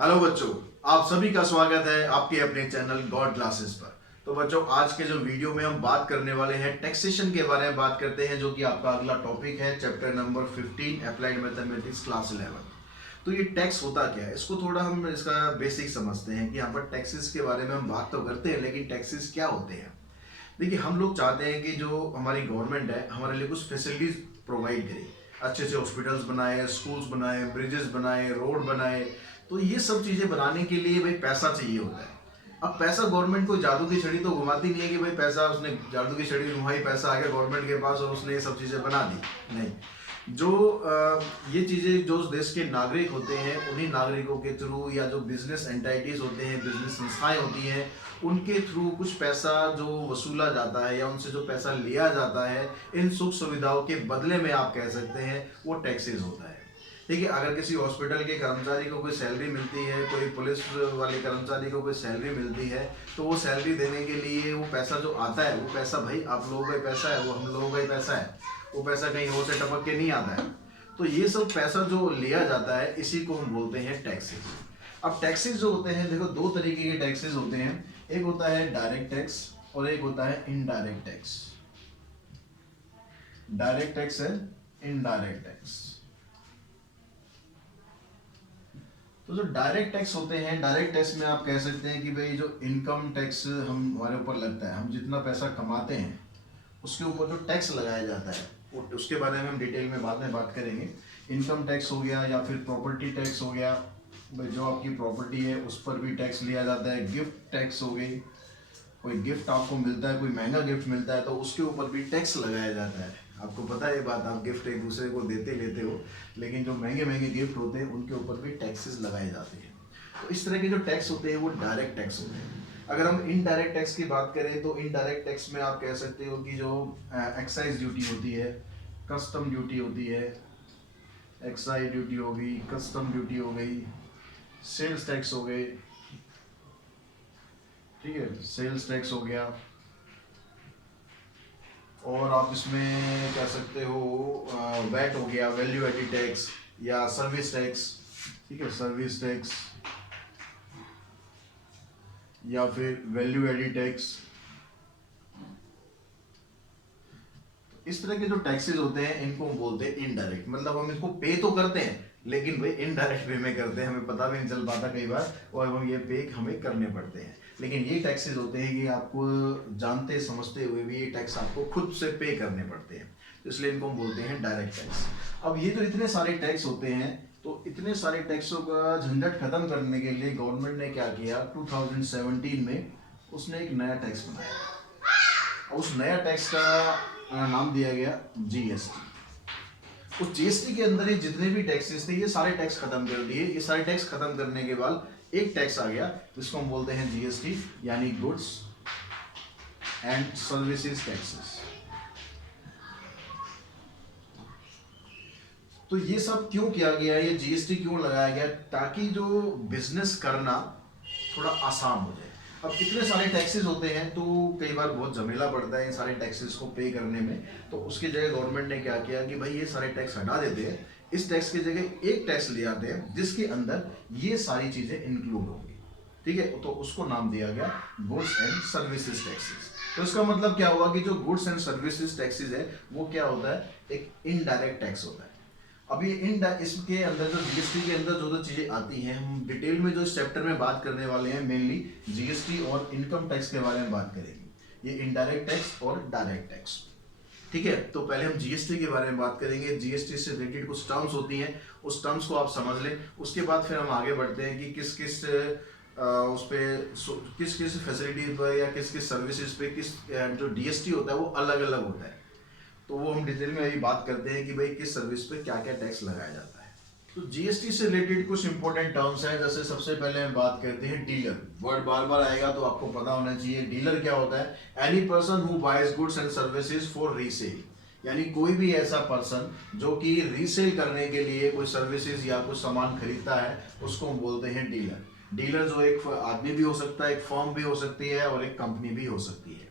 Hello बच्चों, आप सभी का स्वागत है आपके अपने चैनल गॉड क्लासेस पर। तो बच्चों, आज के जो वीडियो में हम बात करने वाले हैं टैक्सेशन के बारे में बात करते हैं, जो कि आपका अगला टॉपिक है chapter number 15 applied mathematics class 11। तो ये टैक्स होता क्या है, इसको थोड़ा हम इसका बेसिक समझते हैं कि यहाँ पर टैक्सेस के बारे में हम बात तो करते हैं, लेकिन टैक्सेस क्या होते हैं। देखिए, हम लोग चाहते हैं कि जो हमारी गवर्नमेंट है हमारे लिए कुछ फैसिलिटीज प्रोवाइड करे, अच्छे से हॉस्पिटल्स बनाए, स्कूल्स बनाए, ब्रिजेस बनाए, रोड बनाए। तो ये सब चीज़ें बनाने के लिए भाई पैसा चाहिए होता है। अब पैसा गवर्नमेंट को जादू की छड़ी तो घुमाती नहीं है कि भाई पैसा उसने जादू की छड़ी घुमाई, पैसा आ गया गवर्नमेंट के पास और उसने ये सब चीज़ें बना दी। नहीं, जो ये चीज़ें जो देश के नागरिक होते हैं उन्हीं नागरिकों के थ्रू, या जो बिजनेस एंटाइटीज होते हैं, बिजनेस संस्थाएं होती हैं, उनके थ्रू कुछ पैसा जो वसूला जाता है या उनसे जो पैसा लिया जाता है इन सुख सुविधाओं के बदले में, आप कह सकते हैं वो टैक्सेस होता है। ठीक है, अगर किसी हॉस्पिटल के कर्मचारी को कोई सैलरी मिलती है, कोई पुलिस वाले कर्मचारी को कोई सैलरी मिलती है, तो वो सैलरी देने के लिए वो पैसा जो आता है, वो पैसा भाई आप लोगों का ही पैसा है, वो हम लोगों का ही पैसा है। वो पैसा कहीं और से टपक के नहीं आता है। तो ये सब पैसा जो लिया जाता है इसी को हम बोलते हैं टैक्सेस। अब टैक्सेस जो होते हैं, देखो दो तरीके के टैक्सेस होते हैं। एक होता है डायरेक्ट टैक्स और एक होता है इनडायरेक्ट टैक्स। डायरेक्ट टैक्स है, इनडायरेक्ट टैक्स। तो जो डायरेक्ट टैक्स होते हैं, डायरेक्ट टैक्स में आप कह सकते हैं कि भाई जो इनकम टैक्स हम हमारे ऊपर लगता है, हम जितना पैसा कमाते हैं उसके ऊपर जो टैक्स लगाया जाता है, वो उसके बारे में हम डिटेल में बाद में बात करेंगे। इनकम टैक्स हो गया, या फिर प्रॉपर्टी टैक्स हो गया, भाई जो आपकी प्रॉपर्टी है उस पर भी टैक्स लिया जाता है। गिफ्ट टैक्स हो गई, कोई गिफ्ट आपको मिलता है, कोई महंगा गिफ्ट मिलता है तो उसके ऊपर भी टैक्स लगाया जाता है। आपको पता है ये बात, आप गिफ्ट एक दूसरे को देते लेते हो, लेकिन जो महंगे महंगे गिफ्ट होते हैं उनके ऊपर भी टैक्सेस लगाए जाते हैं। तो इस तरह के जो टैक्स होते हैं वो डायरेक्ट टैक्स होते हैं। अगर हम इनडायरेक्ट टैक्स की बात करें तो इनडायरेक्ट टैक्स में आप कह सकते हो कि जो एक्साइज ड्यूटी होती है, कस्टम ड्यूटी होती है, एक्साइज ड्यूटी हो गई, कस्टम ड्यूटी हो गई, सेल्स टैक्स हो गए, ठीक है, सेल्स टैक्स हो गया। और आप इसमें कह सकते हो वैट हो गया, वैल्यू एडिड टैक्स, या सर्विस टैक्स, ठीक है, सर्विस टैक्स या फिर वैल्यू एडिड टैक्स। इस तरह के जो टैक्सेस होते हैं इनको हम बोलते हैं इनडायरेक्ट। मतलब हम इसको पे तो करते हैं, लेकिन भाई इनडायरेक्ट वे में करते हैं, हमें पता भी नहीं चल पाता कई बार, और हम ये पे हमें करने पड़ते हैं। लेकिन ये टैक्सेस होते हैं कि आपको जानते समझते हुए भी ये टैक्स आपको खुद से पे करने पड़ते हैं, इसलिए इनको हम बोलते हैं डायरेक्ट टैक्स। अब ये जो इतने सारे टैक्स होते हैं, तो इतने सारे टैक्सों का झंझट खत्म करने के लिए गवर्नमेंट ने क्या किया, 2017 में उसने एक नया टैक्स बनाया। उस नया टैक्स का नाम दिया गया जीएसटी। उस जीएसटी के अंदर ही जितने भी टैक्सेस थे ये सारे टैक्स खत्म कर दिए। ये सारे टैक्स खत्म करने के बाद एक टैक्स आ गया जिसको हम बोलते हैं जीएसटी, यानी गुड्स एंड सर्विसेज टैक्सेस। तो ये सब क्यों किया गया, ये जीएसटी क्यों लगाया गया, ताकि जो बिजनेस करना थोड़ा आसान हो जाए। अब इतने सारे टैक्सेस होते हैं तो कई बार बहुत झमेला पड़ता है इन सारे टैक्सेस को पे करने में। तो उसकी जगह गवर्नमेंट ने क्या किया कि भाई ये सारे टैक्स हटा देते हैं, इस टैक्स की जगह एक टैक्स ले आते हैं जिसके अंदर ये सारी चीजें इंक्लूड होंगी। ठीक है, तो उसको नाम दिया गया गुड्स एंड सर्विसेज टैक्सेस। तो इसका मतलब क्या हुआ कि जो गुड्स एंड सर्विसेज टैक्सेस है वो क्या होता है, एक इनडायरेक्ट टैक्स होता है। अब ये इसके अंदर जो जीएसटी के अंदर जो जो चीजें आती हैं, हम डिटेल में जो इस चैप्टर में बात करने वाले हैं, मेनली जीएसटी और इनकम टैक्स के बारे में बात करेंगे, ये इनडायरेक्ट टैक्स और डायरेक्ट टैक्स। ठीक है, तो पहले हम जीएसटी के बारे में बात करेंगे। जीएसटी से रिलेटेड कुछ टर्म्स होती हैं, उस टर्म्स को आप समझ लें, उसके बाद फिर हम आगे बढ़ते हैं कि किस किस उस पे किस किस फैसिलिटीज पर या किस किस सर्विसेज पे किस जो डीएसटी होता है वो अलग अलग होता है। तो वो हम डिटेल में अभी बात करते हैं कि भाई किस सर्विस पे क्या क्या टैक्स लगाया जाता है। तो जीएसटी से रिलेटेड कुछ इंपॉर्टेंट टर्म्स हैं, जैसे सबसे पहले हम बात करते हैं डीलर। वर्ड बार बार आएगा तो आपको पता होना चाहिए। डीलर क्या होता है, any person who buys goods and services for resale, यानी कोई भी ऐसा पर्सन जो कि रीसेल करने के लिए कोई सर्विसेज या कुछ सामान खरीदता है उसको हम बोलते हैं डीलर। डीलर जो एक आदमी भी हो सकता है, एक फर्म भी हो सकती है और एक कंपनी भी हो सकती है।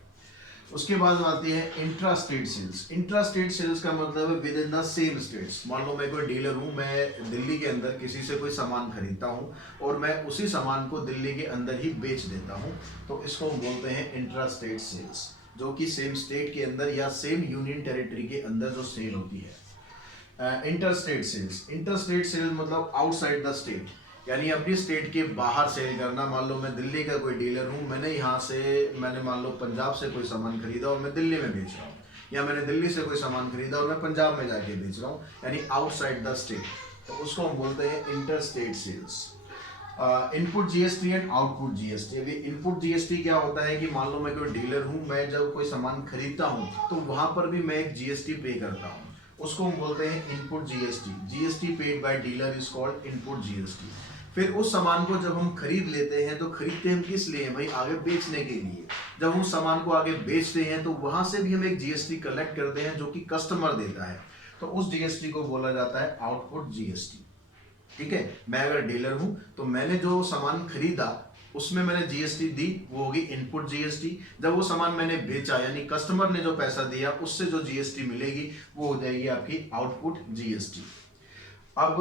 उसके बाद आती है intra state sales. Intra state sales का मतलब है within the same states. मान लो मैं कोई डीलर हूँ, मैं दिल्ली के अंदर किसी से कोई सामान खरीदता हूँ और मैं उसी सामान को दिल्ली के अंदर ही बेच देता हूँ, तो इसको हम बोलते हैं इंट्रा स्टेट सेल्स, जो कि सेम स्टेट के अंदर या सेम यूनियन टेरिटरी के अंदर जो सेल होती है। Inter state sales, inter state sale मतलब आउटसाइड द स्टेट, यानी अपनी स्टेट के बाहर सेल करना। मान लो मैं दिल्ली का कोई डीलर हूँ, मैंने मान लो पंजाब से कोई सामान खरीदा और मैं दिल्ली में बेच रहा हूँ, या मैंने दिल्ली से कोई सामान खरीदा और मैं पंजाब में जाके बेच रहा हूँ, यानी आउटसाइड द स्टेट, तो उसको हम बोलते हैं inter state sales. Input GST and output GST. अभी इनपुट जीएसटी क्या होता है कि मान लो मैं कोई डीलर हूँ, मैं जब कोई सामान खरीदता हूँ तो वहां पर भी मैं एक जीएसटी पे करता हूँ, उसको हम बोलते हैं input GST. GST paid by dealer is called input GST. फिर उस सामान को जब हम खरीद लेते हैं तो खरीदते हम किस लिए भाई, आगे बेचने के लिए। जब हम सामान को आगे बेचते हैं तो वहां से भी हम एक जीएसटी कलेक्ट करते हैं जो कि कस्टमर देता है, तो उस जीएसटी को बोला जाता है आउटपुट जीएसटी। ठीक है, मैं अगर डीलर हूं तो मैंने जो सामान खरीदा उसमें मैंने जीएसटी दी, वो होगी इनपुट जीएसटी। जब वो सामान मैंने बेचा यानी कस्टमर ने जो पैसा दिया उससे जो जीएसटी मिलेगी वो हो जाएगी आपकी आउटपुट जीएसटी। अब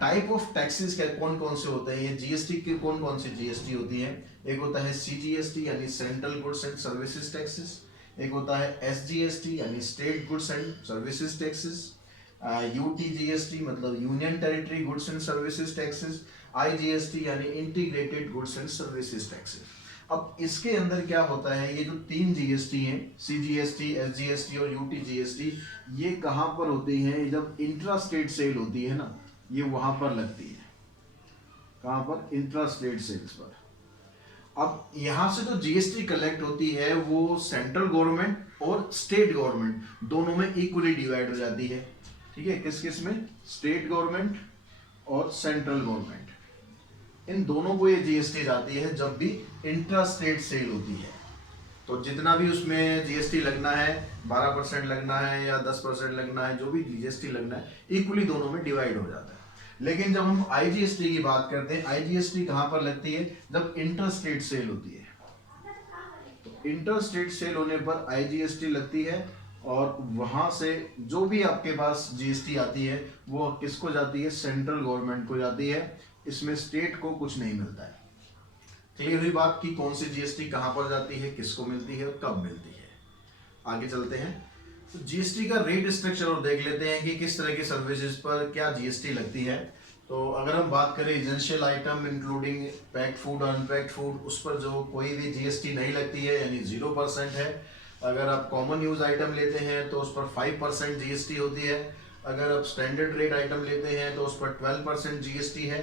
टाइप ऑफ टैक्सेस क्या कौन कौन से होते हैं, ये जीएसटी के कौन कौन सी जीएसटी होती है। एक होता है सीजीएसटी यानी central goods and services taxes, एक होता है एसजीएसटी यानी state goods and services taxes, UTGST मतलब union territory goods and services taxes, IGST यानी integrated goods and services taxes. अब इसके अंदर क्या होता है, ये जो तीन जीएसटी हैं, सीजीएसटी, एसजीएसटी और यूटीजीएसटी, ये कहाँ पर होती हैं, जब इंट्रा स्टेट सेल होती है ना, ये वहां पर लगती है। कहाँ पर, इंट्रा स्टेट सेल्स पर। अब यहां से जो जीएसटी कलेक्ट होती है वो सेंट्रल गवर्नमेंट और स्टेट गवर्नमेंट दोनों में इक्वली डिवाइड हो जाती है। ठीक है, किस किस में, स्टेट गवर्नमेंट और सेंट्रल गवर्नमेंट, इन दोनों को ये जीएसटी जाती है जब भी इंट्रा स्टेट सेल होती है। तो जितना भी उसमें जीएसटी लगना है, 12% लगना है या 10% लगना है, जो भी जीएसटी लगना है, इक्वली दोनों में डिवाइड हो जाता है। लेकिन जब हम आईजीएसटी की बात करते हैं, आईजीएसटी कहां पर लगती है, जब इंटर स्टेट सेल होती है। तो इंटर स्टेट सेल होने पर आईजीएसटी लगती है और वहां से जो भी आपके पास जीएसटी आती है वो किसको जाती है, सेंट्रल गवर्नमेंट को जाती है। इसमें स्टेट को कुछ नहीं मिलता है। क्लियर हुई बात कि कौन सी जीएसटी कहां पर जाती है, किसको मिलती है और कब मिलती है। आगे चलते हैं, तो जीएसटी का रेट स्ट्रक्चर और देख लेते हैं कि किस तरह की सर्विसेज पर क्या जीएसटी लगती है। तो अगर हम बात करें essential item including packed food और अनपैक्ड फूड, उस पर जो कोई भी जीएसटी नहीं लगती है, यानी 0% है। अगर आप कॉमन यूज आइटम लेते हैं तो उस पर 5% जीएसटी होती है। अगर आप स्टैंडर्ड रेट आइटम लेते हैं तो उस पर 12% जीएसटी है।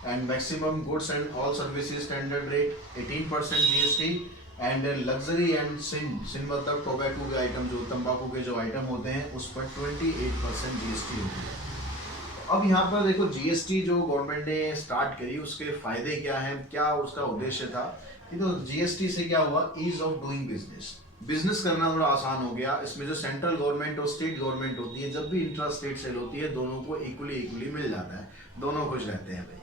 And maximum goods and all services standard rate 18% GST. And luxury and sin मतलब टोबैको के आइटम, जो तंबाकू के जो आइटम होते हैं, उस पर 28% जीएसटी होती है। अब यहाँ पर देखो, जीएसटी जो गवर्नमेंट ने स्टार्ट करी उसके फायदे क्या हैं, क्या उसका उद्देश्य था। ये तो जीएसटी से क्या हुआ, ease of doing business, business करना थोड़ा आसान हो गया। इसमें जो सेंट्रल गवर्नमेंट और स्टेट गवर्नमेंट होती है, जब भी इंट्रा स्टेट सेल होती है, दोनों को इक्वली मिल जाता है, दोनों खुश रहते हैं भाई।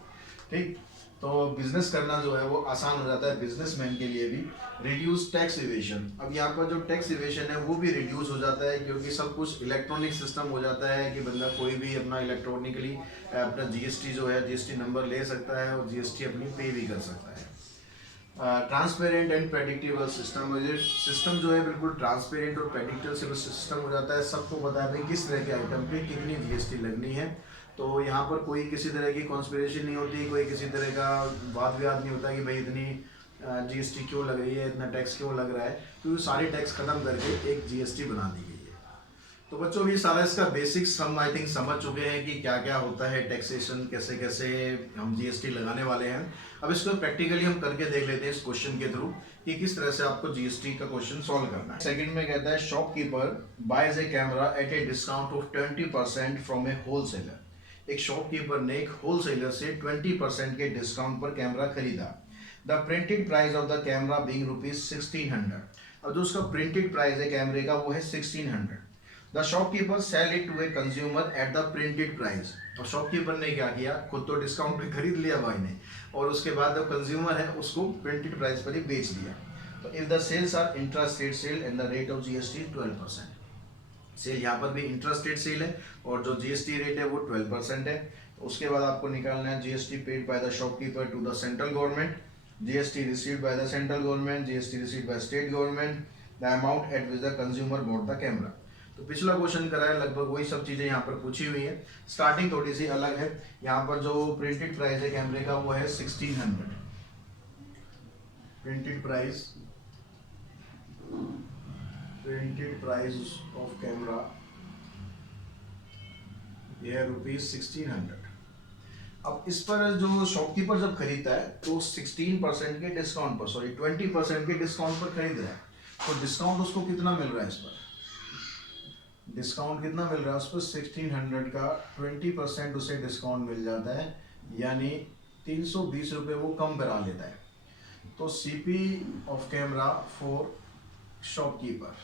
ठीक, तो बिजनेस करना जो है वो आसान हो जाता है बिजनेसमैन के लिए भी। रिड्यूस टैक्स इवेशन, अब यहाँ पर जो टैक्स इवेशन है वो भी रिड्यूस हो जाता है, क्योंकि सब कुछ इलेक्ट्रॉनिक सिस्टम हो जाता है कि बंदा कोई भी अपना इलेक्ट्रॉनिकली अपना जीएसटी जो है, जीएसटी नंबर ले सकता है और जीएसटी अपनी पे भी कर सकता है। Transparent and predictable system, system जो है बिल्कुल ट्रांसपेरेंट और प्रेडिक्टेबल सिस्टम हो जाता है। सबको पता है भाई किस तरह के आइटम पे कितनी जीएसटी लगनी है। तो यहाँ पर कोई किसी तरह की कॉन्स्पिरेशन नहीं होती, कोई किसी तरह का वाद विवाद नहीं होता कि भाई इतनी जीएसटी क्यों लग रही है, इतना टैक्स क्यों लग रहा है, तो सारे टैक्स खत्म करके एक जीएसटी बना दी गई है। तो बच्चों भी सारा इसका बेसिक्स हम आई थिंक समझ चुके हैं कि क्या क्या होता है टैक्सेशन, कैसे कैसे हम जीएसटी लगाने वाले हैं। अब इसको प्रैक्टिकली हम करके देख लेते हैं इस क्वेश्चन के थ्रू कि किस तरह से आपको जीएसटी का क्वेश्चन सॉल्व करना है। सेकंड में कहता है shopkeeper buys a camera at a discount of 20% from a wholesaler. एक शॉपकीपर ने एक होलसेलर से 20% के डिस्काउंट पर कैमरा खरीदा। The printed price of the camera being ₹1600। अब जो उसका प्रिंटेड प्राइस है कैमरे का वो है 1600। The shopkeeper sell it to a consumer at the printed price. और शॉपकीपर ने क्या किया, खुद तो डिस्काउंट पे खरीद लिया भाई ने, और उसके बाद जो कंज्यूमर है उसको प्रिंटेड प्राइस पर ही बेच दिया। तो if the sales are intra state sale and the rate of GST 12%। Sale यहाँ पर भी इंट्रा स्टेट सेल है और जो जीएसटी रेट है वो 12% है। उसके बाद आपको निकालना है GST paid by the shopkeeper to the central government, GST received by the central government, GST received by state government, the amount at which the consumer bought the camera. तो पिछला क्वेश्चन करा है, लगभग वही सब चीजें यहाँ पर पूछी हुई है। स्टार्टिंग थोड़ी सी अलग है। यहाँ पर जो प्रिंटेड प्राइस है कैमरे का वो है 1600। प्रिंटेड प्राइस ऑफ कैमरा ये है ₹1600। अब इस पर जो शॉपकीपर जब खरीदता है तो 16% के डिस्काउंट पर, सॉरी 20% के डिस्काउंट पर खरीद रहा है। तो डिस्काउंट उसको कितना मिल रहा है? इस पर डिस्काउंट कितना मिल रहा है? उस पर 1600 का 20% उसे डिस्काउंट मिल जाता है, यानी 320 रुपये वो कम करा लेता है। तो CP of camera for shopkeeper,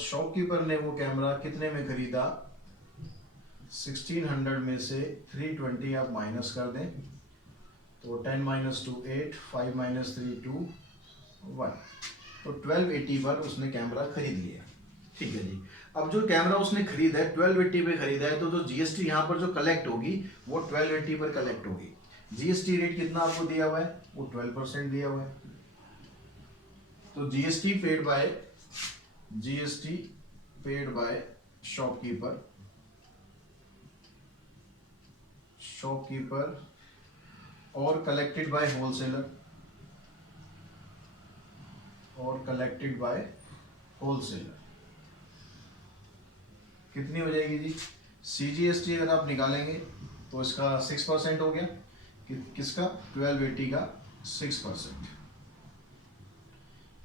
shopkeeper ने वो कैमरा कितने में खरीदा? 1600 में से 320 आप माइनस कर दें तो 10 - 2 8, 5 - 3 2 1, तो 1280 पर उसने कैमरा खरीद लिया। ठीक है जी। अब जो कैमरा उसने खरीदा है 1280 पे खरीदा है, तो जो जीएसटी यहाँ पर जो कलेक्ट होगी वो 1280 पर कलेक्ट होगी। जीएसटी रेट कितना आपको दिया हुआ है? वो 12% दिया हुआ है। तो जीएसटी पेड बाय शॉपकीपर और कलेक्टेड बाय होलसेलर कितनी हो जाएगी जी? सीजीएसटी अगर आप निकालेंगे तो इसका 6% हो गया। किसका? 1280 का 6%।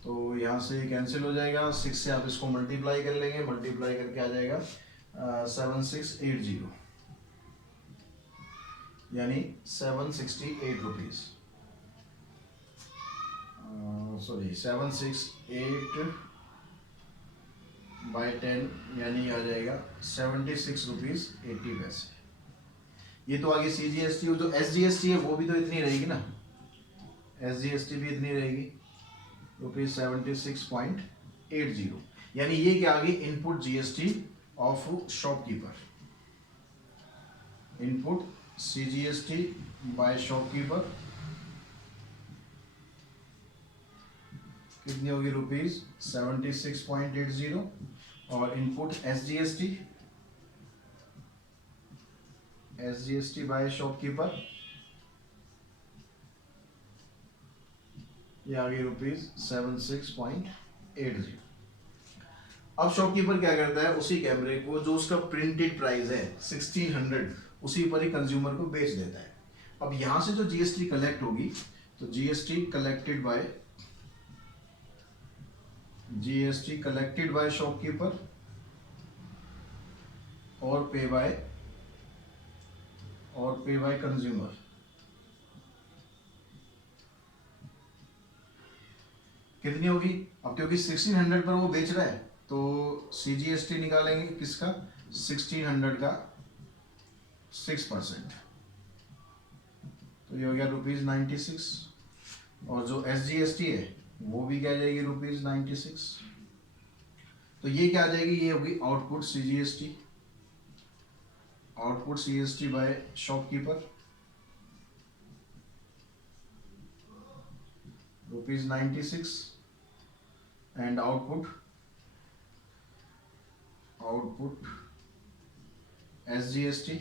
तो यहाँ से कैंसिल हो जाएगा, 6 से आप इसको मल्टीप्लाई कर लेंगे, मल्टीप्लाई करके आ जाएगा 7680, यानी 768 रुपीज, सॉरी 768 बाय 10 यानी आ जाएगा 76 रुपीज 80 पैसे। ये तो आगे सीजीएसटी, जो एसजीएसटी है वो भी तो इतनी रहेगी ना, एसजीएसटी भी इतनी रहेगी ₹76.80, यानी ये क्या आ गई? Input GST of shopkeeper, input CGST by shopkeeper कितनी होगी? ₹76.80, और इनपुट एसजीएसटी बाय शॉपकीपर ये आ गई ₹76.80। अब शॉपकीपर क्या करता है? उसी कैमरे को जो उसका प्रिंटेड प्राइस है 1600 उसी पर ही कंज्यूमर को बेच देता है। अब यहां से जो जीएसटी कलेक्ट होगी, तो जीएसटी कलेक्टेड बाय शॉपकीपर और पे बाय कंज्यूमर, कितनी होगी? अब क्योंकि 1600 पर वो बेच रहा है तो सीजीएसटी निकालेंगे किसका? 1600 का 6%, तो ये हो गया ₹96, और जो एसजीएसटी है वो भी क्या जाएगी? ₹96। तो ये क्या आ जाएगी? ये होगी output CGST by shopkeeper ₹96, and output SGST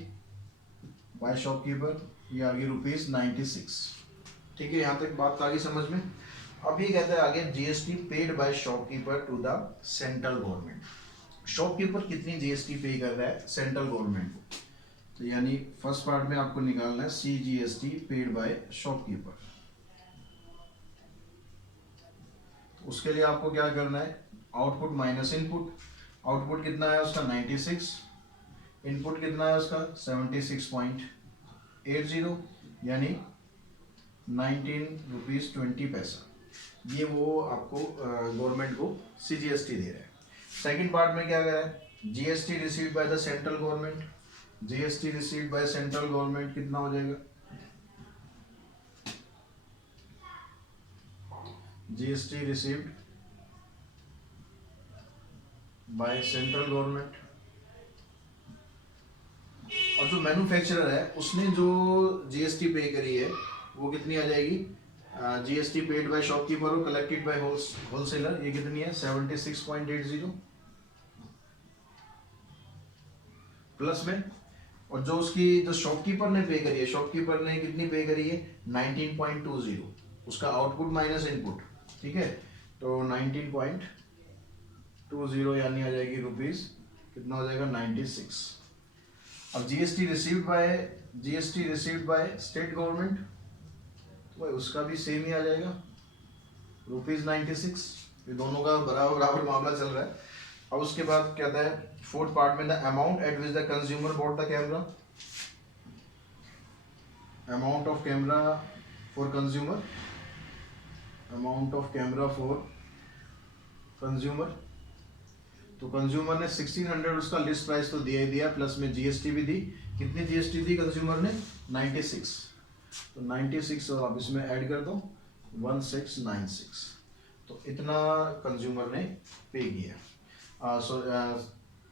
by shopkeeper ये आ गई ₹96। ठीक है, यहाँ तक बात आ गई समझ में। अब ये कहता है आगे GST paid by shopkeeper to the central government. Shopkeeper कितनी जीएसटी पे कर रहा है सेंट्रल गवर्नमेंट को? तो यानी फर्स्ट पार्ट में आपको निकालना है सीजीएसटी पेड बाय शॉपकीपर। उसके लिए आपको क्या करना है? Output minus input. आउटपुट कितना है उसका? 96। इनपुट कितना है उसका? 76.80, यानी 19 रुपीज 20 पैसा। ये वो आपको गवर्नमेंट को सीजीएसटी दे रहा है। सेकंड पार्ट में क्या कर रहा है? GST received by the central government. GST received by central government कितना हो जाएगा? GST received by central government. और जो मैन्युफैक्चरर है उसने जो जीएसटी पे करी है वो कितनी आ जाएगी? जीएसटी पेड बाय शॉपकीपर और कलेक्टेड बाय होलसेलर, ये कितनी है? 76.80 प्लस में। और जो उसकी जो शॉपकीपर ने पे करी है, शॉपकीपर ने कितनी पे करी है? 19.20, उसका आउटपुट माइनस इनपुट, ठीक है। तो 19.20 यानी आ जाएगी रुपीज, कितना हो जाएगा? 96। अब GST received by state government, तो भाई उसका भी सेम ही आ जाएगा, रुपीज 96। ये दोनों का बराबर बराबर मामला चल रहा है। अब उसके बाद कहता है फोर्थ पार्ट में, the amount at which the consumer bought the camera, amount of camera for consumer, amount of camera for consumer. तो कंज्यूमर ने 1600 उसका लिस्ट प्राइस तो दिया ही दिया, प्लस में जीएसटी भी दी। कितनी जीएसटी दी कंज्यूमर ने? 96। तो 96 और आप इसमें ऐड कर दो 1696, तो इतना कंज्यूमर ने पे किया।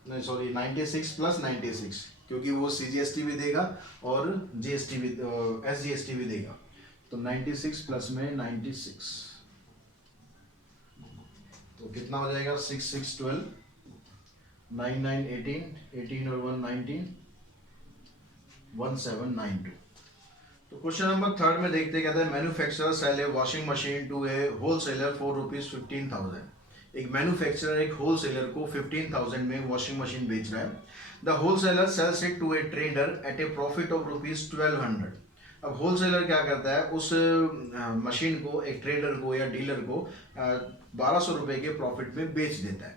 नहीं सॉरी, 96 प्लस 96, क्योंकि वो सीजीएसटी भी देगा और जीएसटी भी, एसजीएसटी भी देगा। तो 96 प्लस में 96, तो कितना हो जाएगा? 6 6 12, 9 9 18, 18 और 1 19, 1792। तो क्वेश्चन नंबर थर्ड में देखते कहते हैं manufacturer sell a washing machine to a wholesaler for rupees 15,000। एक मैन्युफैक्चरर एक होलसेलर को 15,000 में वॉशिंग मशीन बेच रहा है। The wholesaler sells it to a trader at a profit of rupees 1200। अब होलसेलर क्या करता है, उस मशीन को एक ट्रेडर को या डीलर को 1200 रुपए के प्रॉफिट में बेच देता है।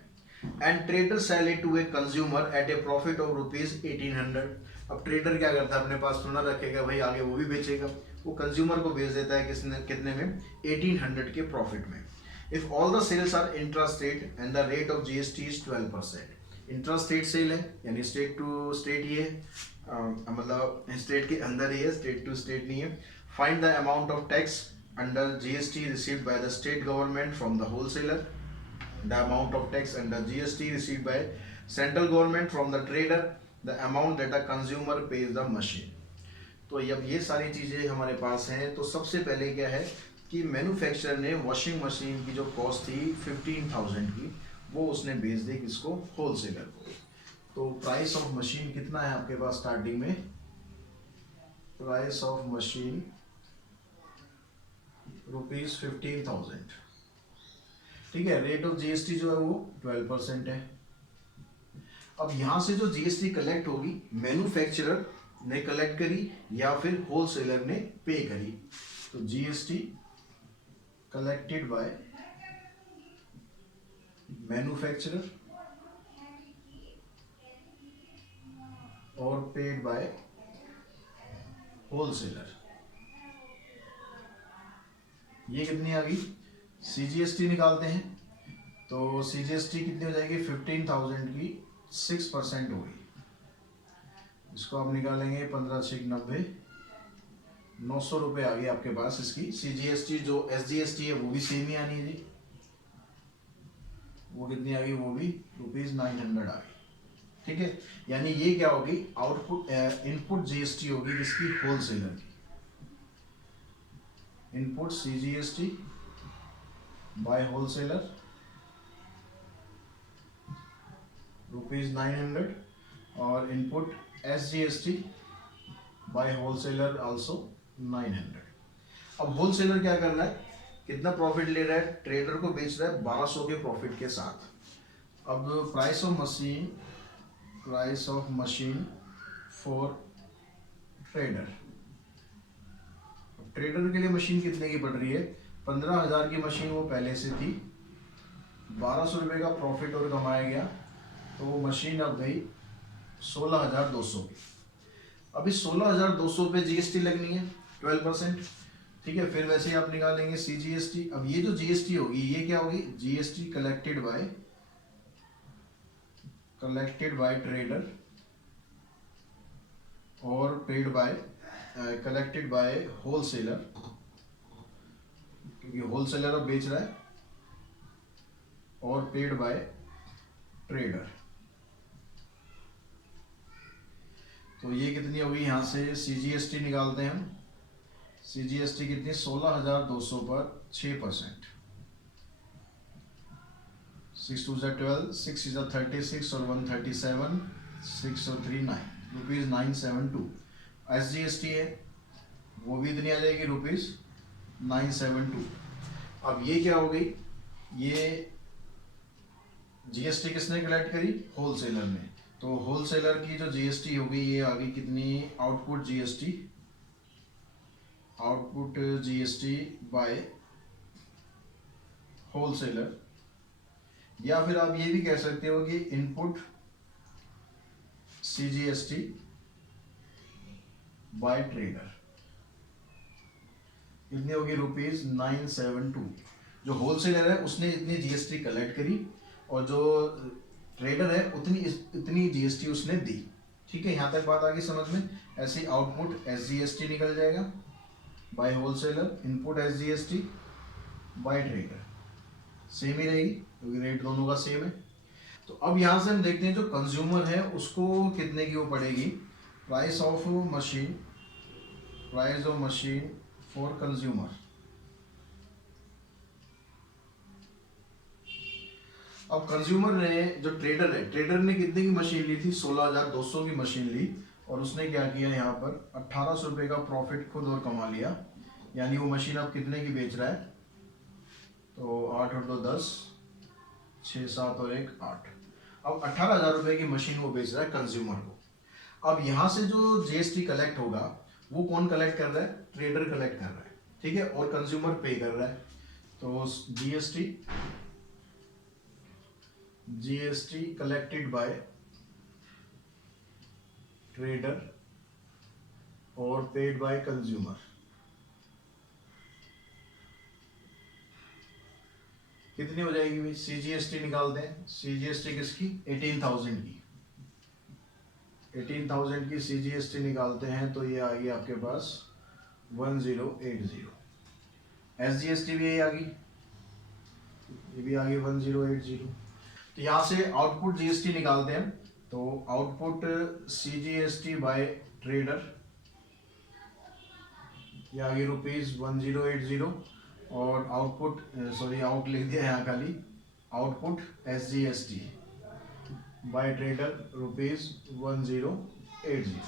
And trader sell it to a consumer at a profit of rupees 1800। अब ट्रेडर क्या करता है, अपने पास थोड़ा रखेगा भाई, आगे वो भी बेचेगा, वो कंज्यूमर को बेच देता है कितने में? 1800 के प्रॉफिट में। If all the sales are intrastate and the rate of GST is 12%। Intrastate sale है यानी स्टेट टू स्टेट ही है, मतलब स्टेट के अंदर ही है, स्टेट टू स्टेट नहीं है। Find the amount of tax under GST received by the state government from the wholesaler, the amount of tax and the GST received by central government from the trader, the amount that the consumer pays the machine। तो जब ये सारी चीज़ें हमारे पास हैं, तो सबसे पहले क्या है कि मैन्युफैक्चरर ने वॉशिंग मशीन की जो कॉस्ट थी 15,000 की, वो उसने बेच दी किसको? होलसेलर को। तो प्राइस ऑफ मशीन कितना है आपके पास स्टार्टिंग में? प्राइस ऑफ मशीन रुपीज 15,000, ठीक है। रेट ऑफ जीएसटी जो है वो 12% है। अब यहां से जो जीएसटी कलेक्ट होगी, मैन्युफैक्चरर ने कलेक्ट करी या फिर होलसेलर ने पे करी, तो जीएसटी कलेक्टेड बाय मैन्युफैक्चरर और पेड बाय होलसेलर, ये कितनी आ गई? सीजीएसटी निकालते हैं, तो सीजीएसटी कितनी हो जाएगी? 15,000 की 6% होगी। इसको आप निकालेंगे 15 6 90, 900 रुपये आ गई आपके पास इसकी सीजीएसटी। जो एसजीएसटी है वो भी सेम ही आनी है जी, वो कितनी आ गई? वो भी रुपीज 900 आ गई, ठीक है। यानी ये क्या होगी? आउटपुट इनपुट जीएसटी होगी इसकी होलसेलर की, input CGST by wholesaler rupees 900 और input SGST by wholesaler also 900। अब होलसेलर क्या कर रहा है? कितना प्रॉफिट ले रहा है? ट्रेडर को बेच रहा है 1200 के प्रॉफिट के साथ। अब price of machine for trader, trader के लिए मशीन कितने की पड़ रही है? 15,000 की मशीन वो पहले से थी, 1200 रुपये का प्रॉफिट और कमाया गया, तो वो मशीन अब गई 16,200 की। अब इस 16,200 पे जीएसटी लगनी है 12%, ठीक है। फिर वैसे ही आप निकालेंगे सीजीएसटी। अब ये जो जीएसटी होगी ये क्या होगी? जीएसटी कलेक्टेड बाय ट्रेडर और paid by collected by wholesaler क्योंकि होलसेलर अब बेच रहा है, और पेड बाय ट्रेडर। तो ये कितनी होगी, यहाँ से CGST निकालते हैं हम। CGST कितनी, 16,200 पर 6%। 6 2 12, 6 is 36 और 137, 6 और 3 9, ₹972। SGST है, वो भी इतनी आ जाएगी, ₹972। अब ये क्या हो गई, ये GST किसने कलेक्ट करी, होलसेलर ने। तो होलसेलर की जो GST होगी ये आ गई कितनी, आउटपुट GST बाय होलसेलर, या फिर आप ये भी कह सकते हो कि इनपुट CGST बाय ट्रेडर। कितनी होगी, ₹972। जो होलसेलर है उसने इतनी GST कलेक्ट करी, और जो ट्रेडर है इतनी GST उसने दी। ठीक है, यहाँ तक बात आ गई समझ में। ऐसे आउटपुट SGST निकल जाएगा by wholesaler, input SGST by trader, same ही रहेगी क्योंकि रेट दोनों का सेम है। तो अब यहाँ से हम देखते हैं जो कंज्यूमर है उसको कितने की वो पड़ेगी, price of machine for consumer. अब कंज्यूमर ने, जो ट्रेडर ने कितने की मशीन ली थी, 16,200 की मशीन ली, और उसने क्या किया, यहाँ पर 1800 रुपये का प्रॉफिट खुद और कमा लिया। यानी वो मशीन अब कितने की बेच रहा है, तो 8 और 2 10, 6 7 और 1 8। अब 18,000 रुपये की मशीन वो बेच रहा है कंज्यूमर को। अब यहाँ से जो GST कलेक्ट होगा वो कौन कलेक्ट कर रहा है, ट्रेडर कलेक्ट कर रहा है। ठीक है, और कंज्यूमर पे कर रहा है। तो GST collected by trader और paid by consumer। कितनी हो जाएगी भाई, CGST निकालते हैं। CGST किसकी, 18,000 की। 18,000 की CGST निकालते हैं तो ये आ गई आपके पास 1080। SGST भी यही आ गई, ये भी आ गई 1080। तो यहाँ से आउटपुट GST निकालते हैं। तो आउटपुट CGST बाय ट्रेडर, ये आ गई ₹1080, और आउटपुट आउट लिख दिया यहाँ खाली, आउटपुट SGST बाय ट्रेडर ₹1080।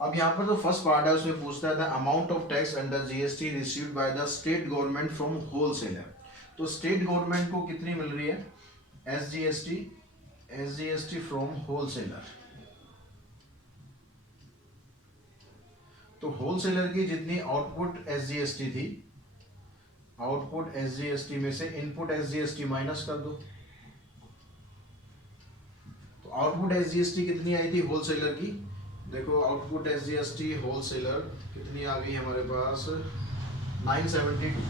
अब यहाँ पर जो फर्स्ट पार्ट है उसमें पूछता है the amount of tax under GST received by the state government from wholesaler. तो स्टेट गवर्नमेंट को कितनी मिल रही है, SGST फ्रॉम होलसेलर। तो होलसेलर की जितनी आउटपुट SGST थी, आउटपुट SGST में से इनपुट SGST माइनस कर दो। तो आउटपुट SGST कितनी आई थी होलसेलर की, देखो आउटपुट SGST होलसेलर कितनी आ गई हमारे पास, 972।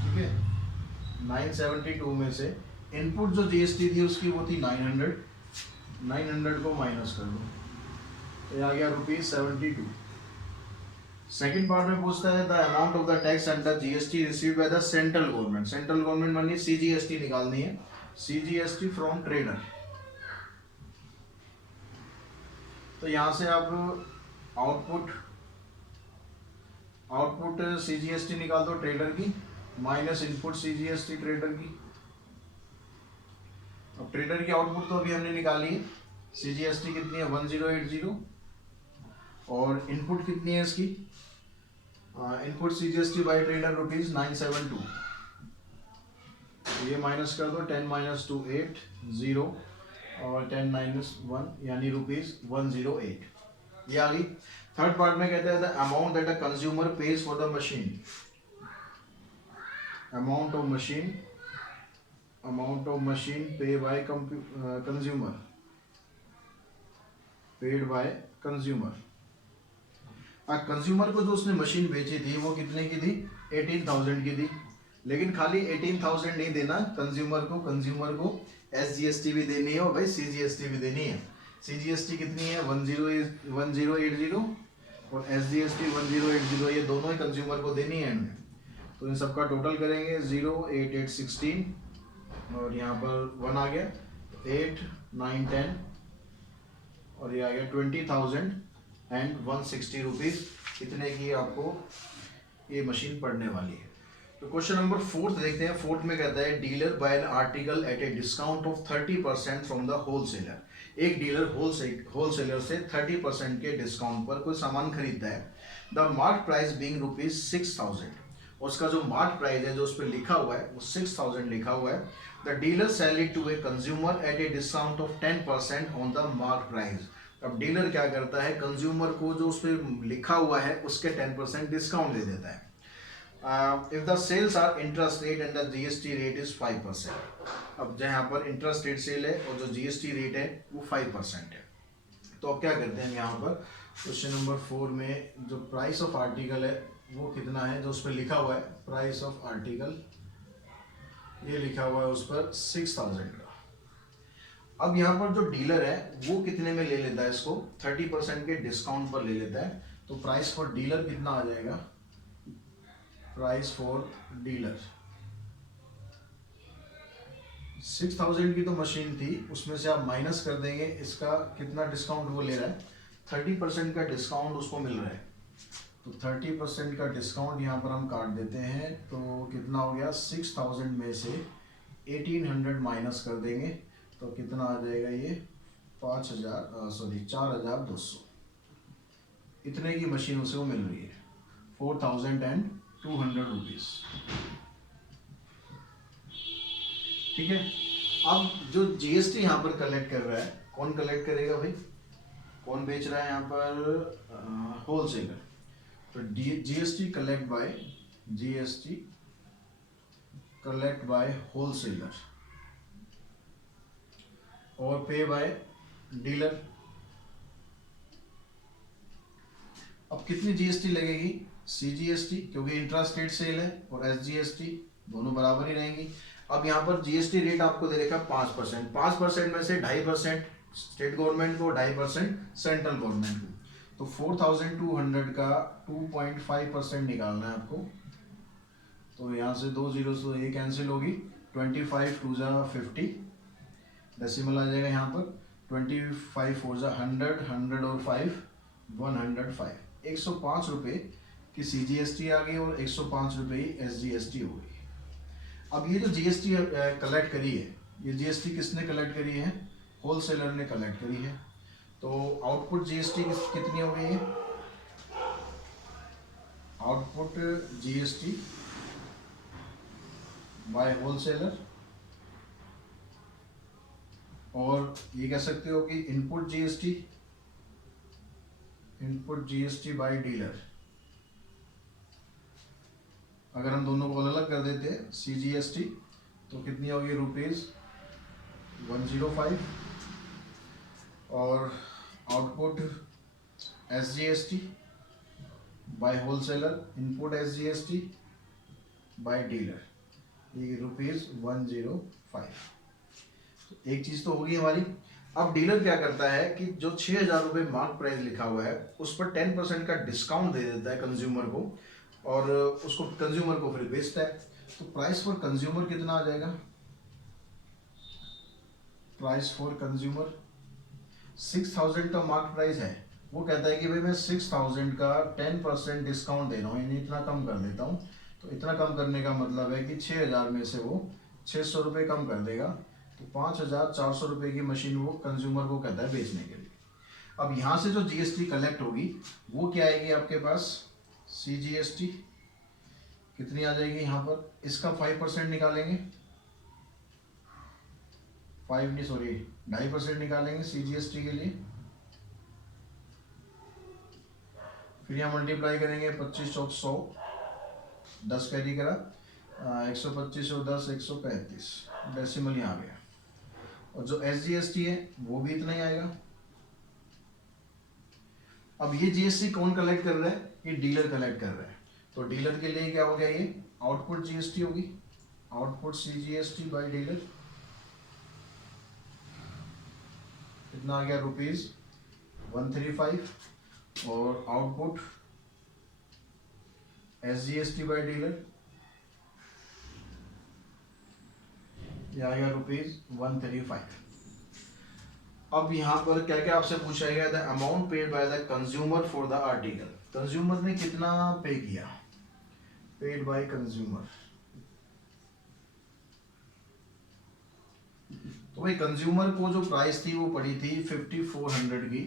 ठीक है, 972 में से इनपुट जो GST थी उसकी वो थी 900 को माइनस कर दो, तो ये आ गया ₹72। सेकंड पार्ट में पूछता है the amount of the tax under GST received by the central government. Central government मानिए CGST निकालनी है, CGST फ्रॉम ट्रेडर। तो यहां से आप आउटपुट CGST निकाल दो ट्रेडर की, माइनस इनपुट CGST ट्रेडर की। अब ट्रेडर की आउटपुट तो अभी हमने निकाली है, CGST कितनी है 1080, और इनपुट कितनी है इसकी, इनपुट CGST बाय ट्रेडर ₹972। ये माइनस कर दो, 10 - 2 8 0, और 10 - 1 यानी ₹108। ये आ गई। थर्ड पार्ट में कहते हैं the amount that a consumer pays for the machine. Amount of machine pay by consumer, paid by consumer. Consumer को जो उसने मशीन बेची थी वो कितने की थी, 18,000 की थी। लेकिन खाली 18,000 नहीं देना कंज्यूमर को SGST भी देनी है और भाई CGST भी देनी है। CGST कितनी है 1080, और SGST 1080, ये दोनों ही कंज्यूमर को देनी है इनमें। तो इन सबका टोटल करेंगे 0, 8, 8, 16 और यहाँ पर 1 आ गया, 8, 9, 10 और ये आ गया 20,160 रुपीज़। इतने की आपको ये मशीन पड़ने वाली है। तो क्वेश्चन नंबर 4 देखते हैं। 4 में कहता है dealer buy an article at a discount of 30% from the wholesaler. एक डीलर होलसेलर से 30% के डिस्काउंट पर कोई सामान खरीदता है। द मार्क प्राइस बीइंग ₹6,000, उसका जो मार्क प्राइस है जो उस पर लिखा हुआ है वो 6,000 लिखा हुआ है। The dealer sell it to a consumer at a discount of 10% on the mark price. अब डीलर क्या करता है, कंज्यूमर को जो उस पर लिखा हुआ है उसके 10% डिस्काउंट दे देता है। If the sales are interest rate and the GST rate is 5%, अब जहाँ पर इंटरेस्ट रेट सेल है और जो GST रेट है वो 5% है। तो अब क्या करते हैं यहाँ पर क्वेश्चन नंबर 4 में जो प्राइस ऑफ आर्टिकल है वो कितना है, जो उस पर लिखा हुआ है प्राइस ऑफ आर्टिकल, ये लिखा हुआ है उस पर 6,000 का। अब यहाँ पर जो डीलर है वो कितने में ले लेता है इसको, 30% के डिस्काउंट पर ले लेता है। तो प्राइस फॉर डीलर कितना आ जाएगा, प्राइस फॉर डीलर 6,000 की तो मशीन थी, उसमें से आप माइनस कर देंगे इसका कितना डिस्काउंट वो ले रहा है, 30% का डिस्काउंट उसको मिल रहा है। तो 30% का डिस्काउंट यहाँ पर हम काट देते हैं तो कितना हो गया, 6,000 में से 1,800 माइनस कर देंगे तो कितना आ जाएगा ये 4,200। इतने की मशीन उसे वो मिल रही है, 4,200 रुपीज़। ठीक है। अब जो GST यहाँ पर कलेक्ट कर रहा है, कौन कलेक्ट करेगा भाई, कौन बेच रहा है यहाँ पर, होलसेलर। तो GST कलेक्ट बाय होलसेलर और पे बाय डीलर। अब कितनी GST लगेगी, CGST, क्योंकि इंट्रास्टेट सेल है, और SGST दोनों बराबर ही रहेंगी। अब यहाँ पर GST रेट आपको दे रखा 5%, 5% में से 2.5% स्टेट गवर्नमेंट को, 2.5% सेंट्रल गवर्नमेंट को। तो 4,200 का 2.5% निकालना है आपको। तो यहाँ से 2 0 से ये कैंसिल होगी, 25 2 जा 50, डेसिमल आ जाएगा यहाँ पर, 25 4 जा 100, 100 और 5 105, 105 रुपये की CGST आ गई और 105 रुपये की SGST हो गई। अब ये जो GST कलेक्ट करी है, ये GST किसने कलेक्ट करी है, होलसेलर ने कलेक्ट करी है। तो आउटपुट GST कितनी हो गई है, आउटपुट GST बाय होलसेलर, और ये कह सकते हो कि इनपुट GST बाय डीलर। अगर हम दोनों को अलग कर देते हैं CGST तो कितनी होगी, ₹105, और output SGST by wholesaler, input SGST by dealer, ये ₹105। एक चीज तो होगी हमारी। अब डीलर क्या करता है कि जो 6,000 रुपये मार्क प्राइस लिखा हुआ है उस पर 10% का डिस्काउंट दे देता है कंज्यूमर को, और उसको कंज्यूमर को फिर बेचता है। तो प्राइस फॉर कंज्यूमर कितना आ जाएगा, प्राइस फॉर कंज्यूमर 6,000 का मार्क प्राइस है, वो कहता है कि भाई मैं 6,000 का 10% डिस्काउंट दे रहा हूँ, यानी इतना कम कर देता हूँ। तो इतना कम करने का मतलब है कि 6,000 में से वो 600 रुपये कम कर देगा। तो 5,400 रुपये की मशीन वो कंज्यूमर को कहता है बेचने के लिए। अब यहाँ से जो GST कलेक्ट होगी वो क्या आएगी आपके पास, CGST कितनी आ जाएगी यहाँ पर, इसका 5% निकालेंगे, 2.5% निकालेंगे CGST के लिए। फिर यहाँ मल्टीप्लाई करेंगे, 25 चौक 100, 10 कैरी करा, 125 और 10 135, डेसिमल यहाँ आ गया। और जो SGST है वो भी इतना ही आएगा। अब ये GST कौन कलेक्ट कर रहा है, ये डीलर कलेक्ट कर रहा है। तो डीलर के लिए क्या हो गया, ये आउटपुट GST होगी, आउटपुट CGST बाय डीलर, कितना आ गया, ₹135, और आउटपुट SGST बाय डीलर ये आएगा ₹135। अब यहाँ पर क्या क्या आपसे पूछा गया था, amount paid by the consumer for the article, consumer ने कितना पे किया, पेड बाय कंज्यूमर। तो भाई कंज्यूमर को जो प्राइस थी वो पड़ी थी 5400 की,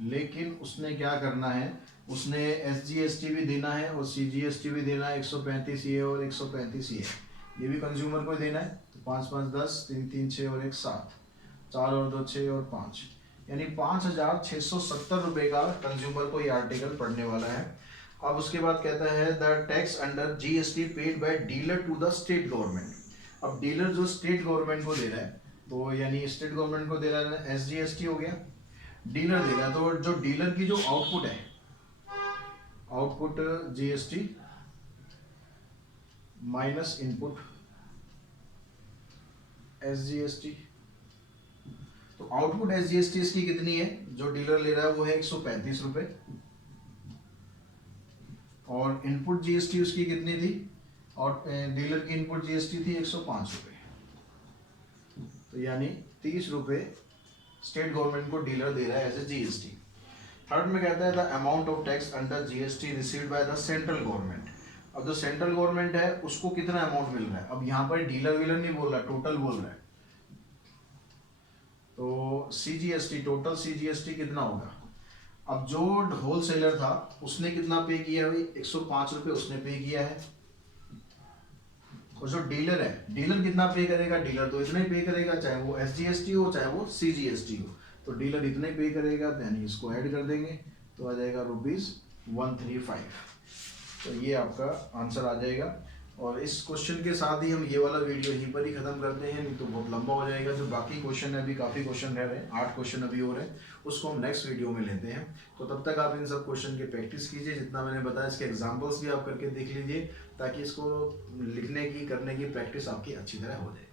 लेकिन उसने क्या करना है, उसने SGST भी देना है और CGST भी देना है, 135 ये और 135 ये भी कंज्यूमर को देना है। तो 5 5 10, 3 3 6 और 1 7, 4 और 2 6 और 5, यानी 5670 रुपये का कंज्यूमर को ये आर्टिकल पड़ने वाला है। अब उसके बाद कहता है the tax under GST paid by dealer to the state government. अब डीलर जो स्टेट गवर्नमेंट को दे रहा है, तो यानी स्टेट गवर्नमेंट को दे रहा है SGST हो गया, डीलर दे रहा है, तो जो डीलर की जो आउटपुट है, output GST minus input SGST। तो आउटपुट SGST इसकी कितनी है, जो डीलर ले रहा है वो है 135 रुपये, और इनपुट GST उसकी कितनी थी, और डीलर की इनपुट GST थी 105 रुपये। तो यानी 30 रुपये स्टेट गवर्नमेंट को डीलर दे रहा है एज ए GST। थर्ड में कहता है the amount of tax under GST received by the central government. अब जो सेंट्रल गवर्नमेंट है उसको कितना अमाउंट मिल रहा है, अब यहाँ पर डीलर वीलर नहीं बोल रहा, टोटल बोल रहा है। तो CGST, टोटल CGST कितना होगा। अब जो होलसेलर था उसने कितना पे किया भाई, 105 रुपये उसने पे किया है, और जो डीलर है, डीलर कितना पे करेगा, डीलर तो इतना ही पे करेगा, चाहे वो SGST हो चाहे वो CGST हो, तो डीलर इतने पे करेगा, यानी इसको ऐड कर देंगे तो आ जाएगा ₹135। तो ये आपका आंसर आ जाएगा। और इस क्वेश्चन के साथ ही हम ये वाला वीडियो यहीं पर ही खत्म करते हैं, नहीं तो बहुत लंबा हो जाएगा। जो बाकी क्वेश्चन है, अभी काफ़ी क्वेश्चन रह रहे हैं, 8 क्वेश्चन अभी और हैं, उसको हम नेक्स्ट वीडियो में लेते हैं। तो तब तक आप इन सब क्वेश्चन की प्रैक्टिस कीजिए, जितना मैंने बताया इसके एग्जाम्पल्स भी आप करके देख लीजिए, ताकि इसको लिखने की करने की प्रैक्टिस आपकी अच्छी तरह हो जाए।